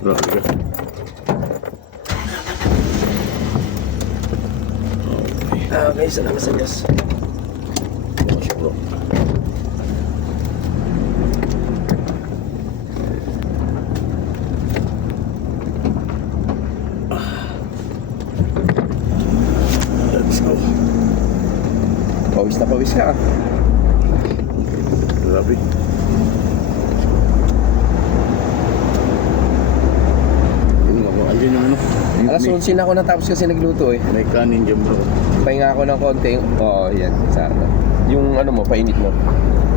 Grabe ka. Okay, salamat sa Diyos. Bukas bro. Let's go. Pawis na pawis ka. Grabe. Yun nga bro, andyan yung ano. Alas 11 na ako natapos kasi nagluto eh. May kanin dyan bro. Pahinga ako ng konti. Oo, yan. Sana. Yung ano mo, painit mo.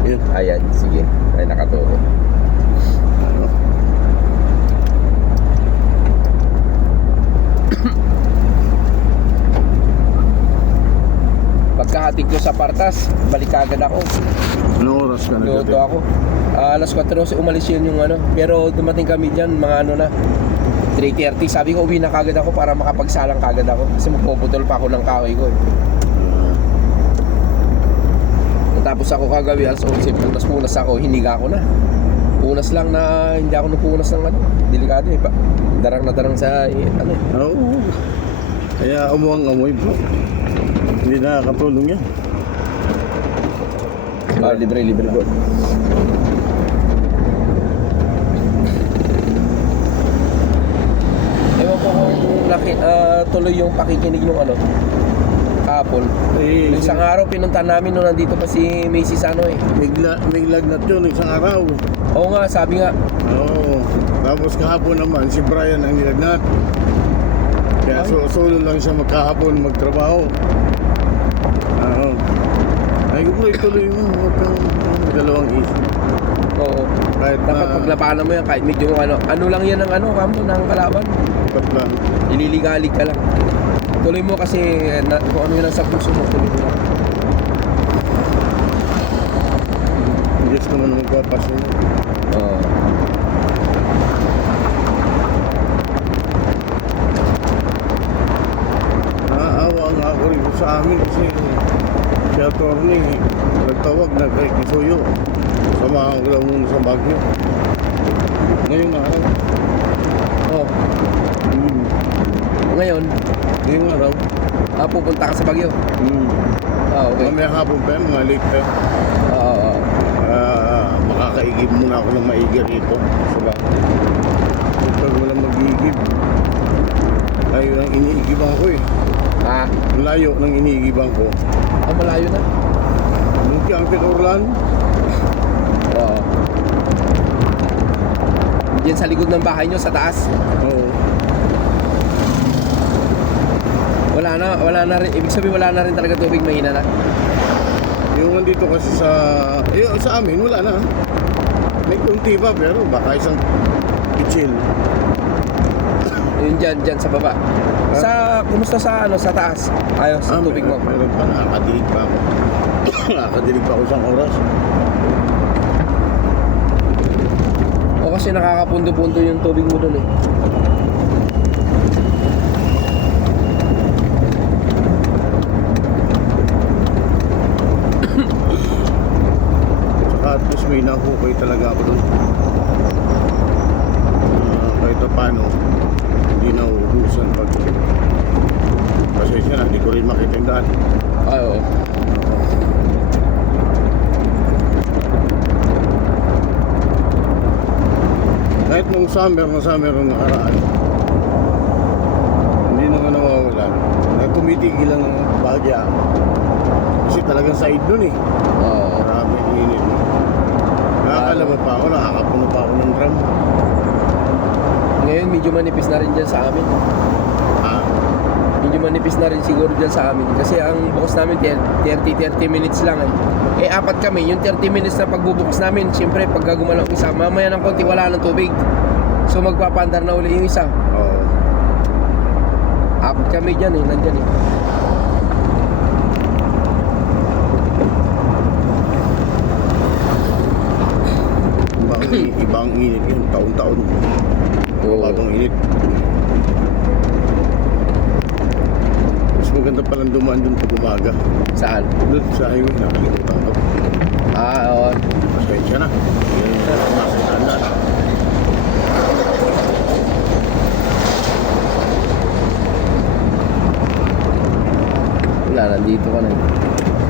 Yun. Ayan, sige. Ay, nakaturo. Ano? Pagkahatig ko sa Partas, balik agad ako. Anong oras ka na Luto ako. Alas 4 umalis yun yung ano. Pero dumating kami dyan, mga ano na, 3:30. Sabi ko, uwi na kagad ako para makapagsalang kagad ako. Kasi magpuputol pa ako ng kahoy ko eh. Tapos ako kagabi alas 11, punas ako, hiniga ako na. Punas lang na, hindi ako napunas ng ano, delikado eh. Darang na darang sa ano. Oo. Kaya umuwang-amoy bro. Hindi nakakatulong yan. Libre bro. Ewan ko kung tuloy yung pakikinig ng ano, kahapon. Eh, Nung isang araw pinuntahan namin nung nandito pa si Macy's ano eh. may lagnat yun isang araw. Oo nga, sabi nga. Oo. Tapos kahapon naman, si Brian ang nilagnat. Kaya solo lang siya magkahapon magtrabaho. Oo. Ay, bro, ituloy mo. Huwag kang dalawang isip. Oo. Kahit Dapat paglabanan mo yan, kahit medyo ano lang yan ng ano, kamo, ng kalaban. lang. Ililigalig ka lang. Tuloy mo kasi kung ano yun ang sa puso mo, tuloy mo lang. Diyos naman magpapasya. Oo. Naaawa nga ako rin sa amin kasi si attorney nagtawag na kay Kisuyo. Samahan ko lang muna sa Baguio. Ngayon na araw. Oh. Ngayon, Ngayong araw. pupunta ka sa Baguio. Okay. Mamaya hapon pa yan, mga late pa yan. Oo. Makakaigib muna ako ng maigi rito. Diba? Pag walang mag-iigib, layo ng iniigiban ko eh. Ang layo ng iniigiban ko. Malayo na. Munti ang Orlan. Oo. Diyan sa likod ng bahay nyo, sa taas. Oo. Wala na rin. Ibig sabihin wala na rin talaga tubig, mahina na. Yung nandito kasi sa amin, wala na. May kunti pa pero baka isang kitsil. Yun dyan sa baba. Kumusta sa taas? Ayos, sa tubig mo. Meron pa, nakakadilig pa ako. Nakakadilig pa ako isang oras. O kasi nakakapundo-pundo yung tubig mo dun eh. Saka at least may nahukay talaga ako doon. Kahit pa paano, hindi na uubusan pag pasensya na, hindi ko rin makita yung daan. Ay, oo. Kahit nung summer nung nakaraan, hindi naman nawawala. Tumitigil lang ang bagya. Kasi talagang side dun eh. Oo. Marami init. Nakakalaba pa ako, nakakapuno pa ako ng drum. Ngayon medyo manipis na rin dyan sa amin. Medyo manipis na rin siguro dyan sa amin. Kasi ang bukas namin 30 minutes lang eh. Apat kami, yung 30 minutes na pagbubukas namin, siyempre pag gumalaw isa, mamaya ng konti wala ng tubig. So magpapandar na uli yung isa. Oo. Apat kami dyan eh, nandyan eh. Ibang init yun, taon-taon. Bagong init. Mas maganda palang dumaan dun pag umaga. Saan? Doon sa highway, nakalimutan ko. Oo. Pasensya na. Yan, nasa tanda. Dito ka na eh.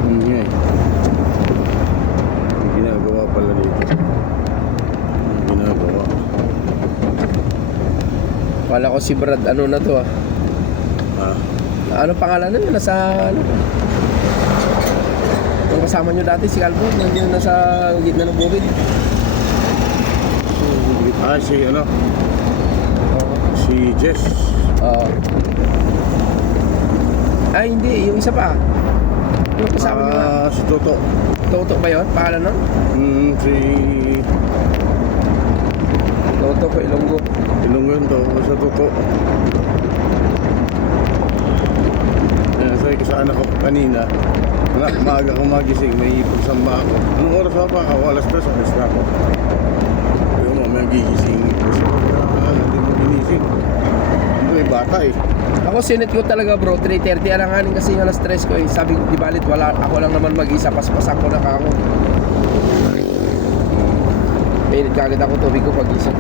Nga eh. May ginagawa pala dito. May ginagawa. Kala ko si Brad, ano na to ah. Ah, Ano pangalan nun? Nasa ano? Yung kasama nyo dati, si Calvo, nandiyan nasa gitna ng bukid. si ano? Si Jess. Oo. Ay, hindi. Yung isa pa. Yung kasama nyo na. Si Toto. Toto ba yun? Pangalan nun? Si Toto ko, Ilonggo. Ilonggo yun to. Sa Toto. Sabi ko sa anak ko kanina, maaga kong magising, may pagsamba ako. Anong oras pa ako? Alas 3, alas na ako. Yung mamaya gigising. Kasi hindi mo ginising. May bata eh. Ako sinit ko talaga bro, 3:30 alanganin kasi yung alas 3 ko eh. Sabi ko, di balit, wala, ako lang naman mag-isa, paspasak ko na ka ako. Mainit kagad ako tubig ko pag-isip.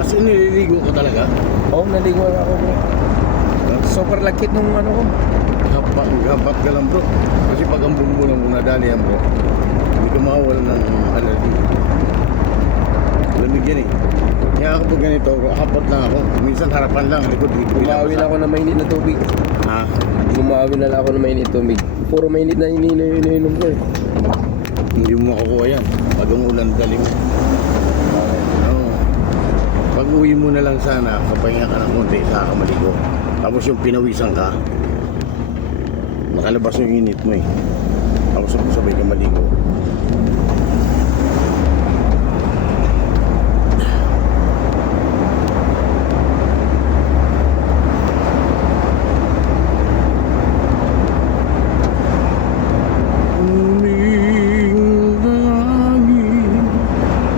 Kasi nililigo ko talaga. Oo, naligo ako bro. Super lagkit nung ano ko. Gapat ka lang bro. Kasi pag ang bumbulang mo nadali yan bro, hindi ka mawala ng allergy. Lamig yan eh. Kaya ako pag ganito, hapat lang ako. Minsan harapan lang, likod dito. Gumawin ako ng mainit na tubig. Ha? Gumawin na lang ako ng mainit na tubig. Puro mainit na iniinom ko eh. Hindi mo makukuha yan. Pag umulan, dali mo. Oo. Pag uwi mo na lang sana, kapahinga ka ng konti, saka ka maligo. Tapos yung pinawisan ka, nakalabas yung init mo eh. Tapos sabay ka maligo.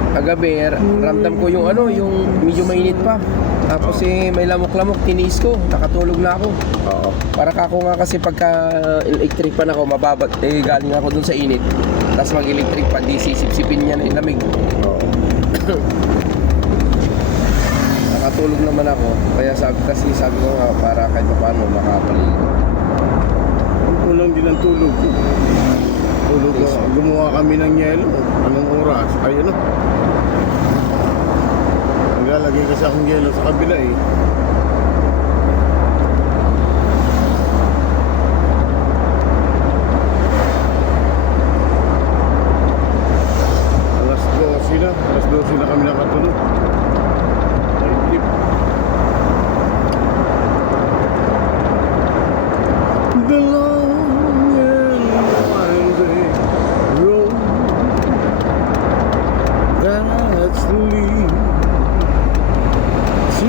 Kagabi, ramdam ko yung ano, yung medyo mainit pa. Tapos eh, may lamok-lamok, tiniis ko, nakatulog na ako. Oo. Para kako nga kasi pagka electric pan ako, mababat, eh galing ako dun sa init. Tapos mag-electric pan, di sisip-sipin niya na yung lamig. Oo. Nakatulog naman ako, kaya sabi ko nga, para kahit paano makapaligo. Kulang din ang tulog ko. Tulog ko. Gumawa kami ng yelo. Anong oras? Ay ano? Naglalagay kasi akong yelo sa kabila eh. Alas 12 na kami nakatulog. Ay, tip. The long and winding road that's leading to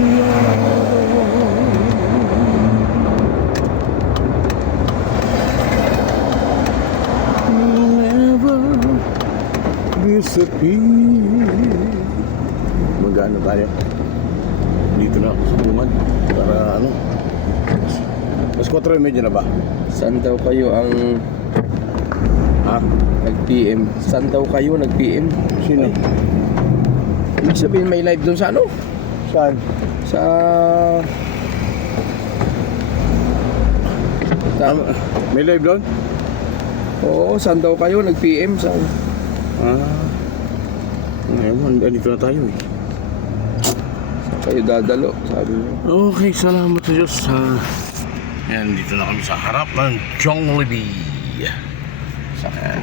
will never disappear. Magano tayo? Dito na ako sa bungan. Para ano? Mas 4:30 na ba? Saan daw kayo ang Ha? nag-PM? Saan daw kayo nag-PM? Sino? Ibig sabihin may live dun sa ano? Saan? Sa... May live doon? Oo, saan daw kayo nag-PM? Saan? Ngayon, andito na tayo eh. Saan kayo dadalo? Sabi niyo. Okay, salamat sa Diyos. Yan, dito na kami sa harap ng Jollibee. Ayan.